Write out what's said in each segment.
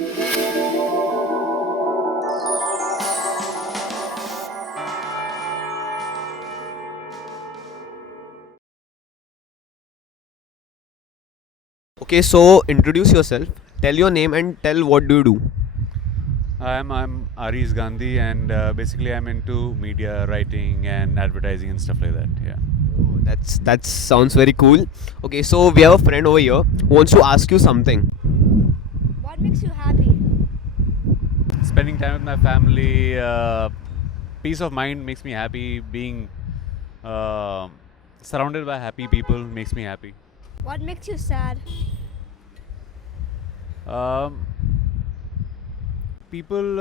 Okay, so introduce yourself, tell your name, and tell what do you do. I'm Aris Gandhi, and basically I'm into media writing and advertising and stuff like that. Yeah. Oh, that sounds very cool. Okay, so we have a friend over here who wants to ask you something. What makes you happy? Spending time with my family, peace of mind makes me happy. Being uh, surrounded by happy people makes me happy. What makes you sad? Um, People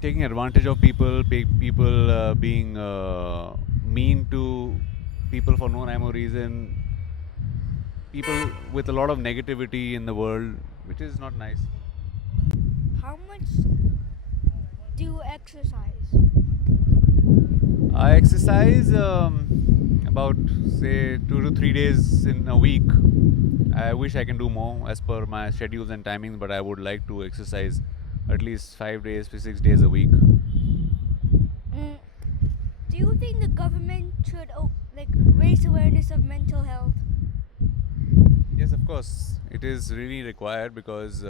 taking advantage of people, people being mean to people for no rhyme or reason, people with a lot of negativity in the world, which is not nice. How much do you exercise? I exercise about say 2 to 3 days in a week. I wish I can do more as per my schedules and timings, but I would like to exercise at least 5 days to 6 days a week. Mm, do you think the government should raise awareness of mental health? Yes, of course, it is really required because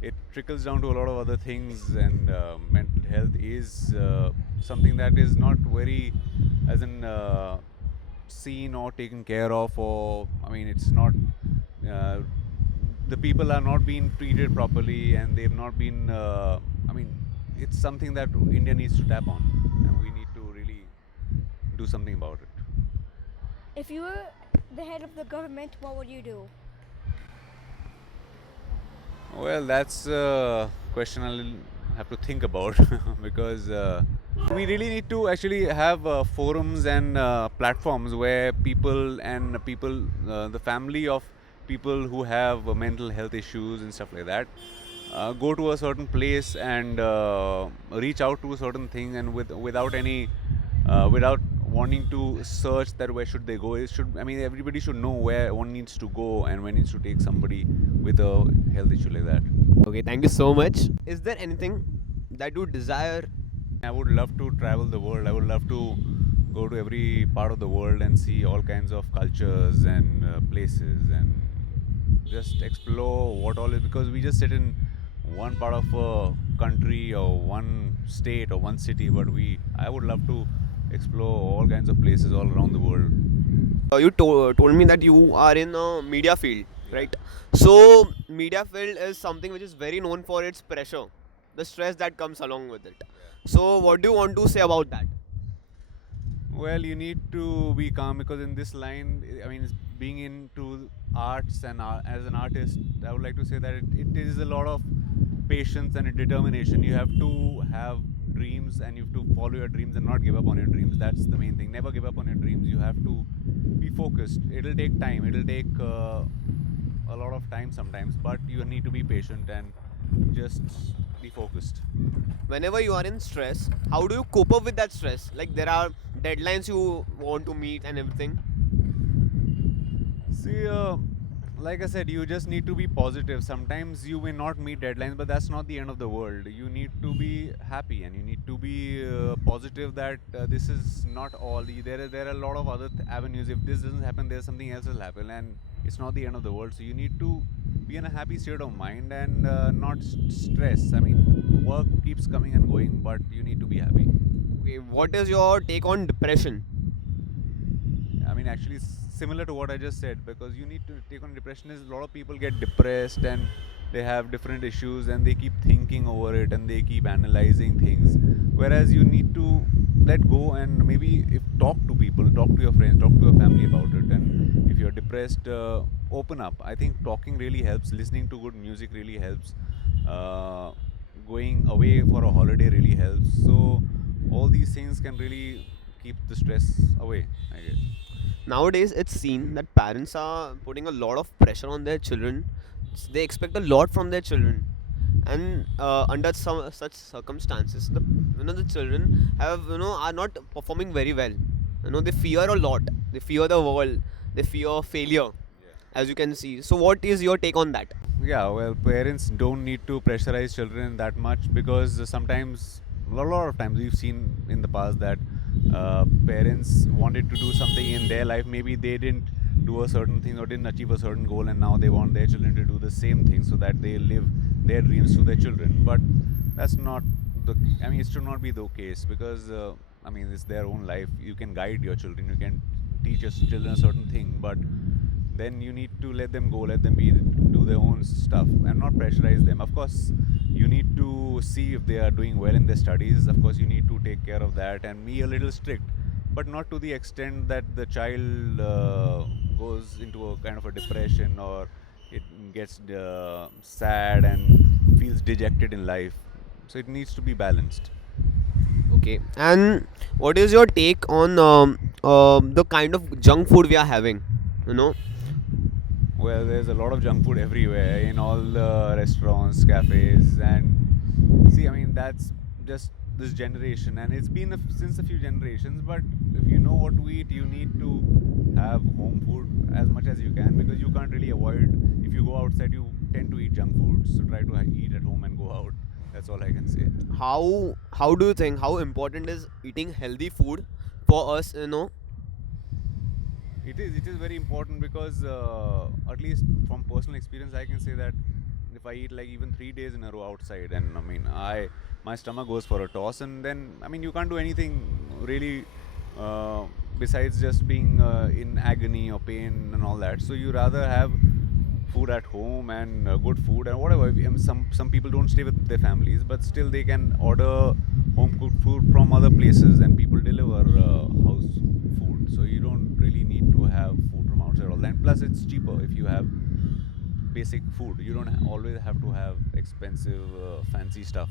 it trickles down to a lot of other things, and mental health is something that is not very, as in, seen or taken care of, or I mean, it's not. Uh, the people are not being treated properly, and they've not been. I mean, it's something that India needs to tap on, and we need to really do something about it. If you were the head of the government, what would you do? Well, that's a question I'll have to think about because we really need to actually have forums and platforms where the family of people who have mental health issues and stuff like that, go to a certain place and reach out to a certain thing, and without any without wanting to search that where should they go. It should, I mean, everybody should know where one needs to go and when needs to take somebody with a health issue like that. Okay, thank you so much. Is there anything that you desire? I would love to travel the world. I would love to go to every part of the world and see all kinds of cultures and places, and just explore what all is, because we just sit in one part of a country or one state or one city, but I would love to explore all kinds of places all around the world. You told me that you are in a media field, Yeah. right? So, media field is something which is very known for its pressure, the stress that comes along with it. So, what do you want to say about that? Well, you need to be calm because in this line, I mean, being into arts and as an artist, I would like to say that it is a lot of patience and determination. You have to have dreams, and you have to follow your dreams and not give up on your dreams. That's the main thing. Never give up on your dreams. You have to be focused. It'll take time. It'll take a lot of time sometimes, but you need to be patient and just be focused. Whenever you are in stress, how do you cope up with that stress? Like, there are deadlines you want to meet and everything. See, like I said, you just need to be positive. Sometimes you may not meet deadlines, but that's not the end of the world. You need to be happy, and you need to be positive that this is not all. There are a lot of other avenues. If this doesn't happen, there's something else will happen, and it's not the end of the world. So you need to be in a happy state of mind and not stress. I mean, work keeps coming and going, but you need to be happy. Okay, what is your take on depression? I mean, actually, similar to what I just said, because you need to take on depression. Is a lot of people get depressed and they have different issues and they keep thinking over it and they keep analyzing things. Whereas you need to let go and maybe if talk to people, talk to your friends, talk to your family about it. And if you're depressed, open up. I think talking really helps. Listening to good music really helps. Uh, Going away for a holiday really helps. So all these things can really keep the stress away, I guess. Nowadays, it's seen that parents are putting a lot of pressure on their children. They expect a lot from their children, and under some such circumstances, the children have are not performing very well. They fear a lot. They fear the world. They fear failure, Yeah. as you can see. So, what is your take on that? Yeah, well, parents don't need to pressurize children that much, because sometimes, a lot of times, we've seen in the past that parents wanted to do something in their life. Maybe they didn't do a certain thing or didn't achieve a certain goal, and now they want their children to do the same thing so that they live their dreams to their children. But that's not the. I mean, it should not be the case, because I mean, it's their own life. You can guide your children. You can teach your children a certain thing, but then you need to let them go, let them be, do their own stuff, and not pressurize them. Of course, you need to see if they are doing well in their studies. Of course, you need to take care of that and be a little strict, but not to the extent that the child goes into a kind of a depression, or it gets sad and feels dejected in life. So it needs to be balanced. Okay. And what is your take on the kind of junk food we are having? You know, Well, there's a lot of junk food everywhere in all the restaurants, cafes, and see, I mean, that's just this generation, and it's been since a few generations. But if you know what to eat, you need to have home food as much as you can, because you can't really avoid. If you go outside, you tend to eat junk food. So try to eat at home and go out. That's all I can say. how do you think how important is eating healthy food for us? You know, It is very important, because at least from personal experience, I can say that if I eat like even 3 days in a row outside, and I mean, I my stomach goes for a toss, and then I mean, you can't do anything really uh, besides just being in agony or pain and all that. So you rather have food at home, and good food and whatever. Some people don't stay with their families, but still they can order home cooked food from other places, and people deliver house food. So you don't really need to have food from outside all that. And plus, it's cheaper if you have basic food. You don't always have to have expensive, fancy stuff.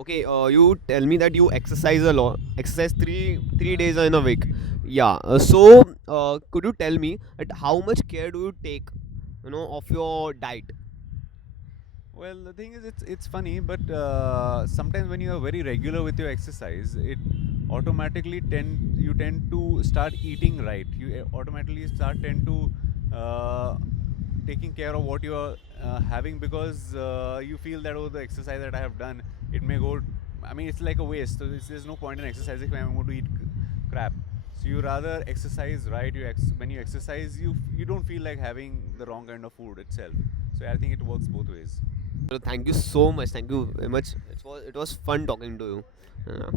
okay. You tell me that you exercise a lot, exercise three days in a week. Yeah. Could you tell me that how much care do you take, you know, of your diet? Well, the thing is, it's funny, but sometimes when you are very regular with your exercise, it automatically tend to start eating right. You automatically start tend to taking care of what you are having, because you feel that, oh, the exercise that I have done, it may go. I mean, it's like a waste. So there's no point in exercising if I'm going to eat crap. So you rather exercise right. When you exercise, you don't feel like having the wrong kind of food itself. So I think it works both ways. So thank you so much. Thank you very much. It was fun talking to you. Yeah.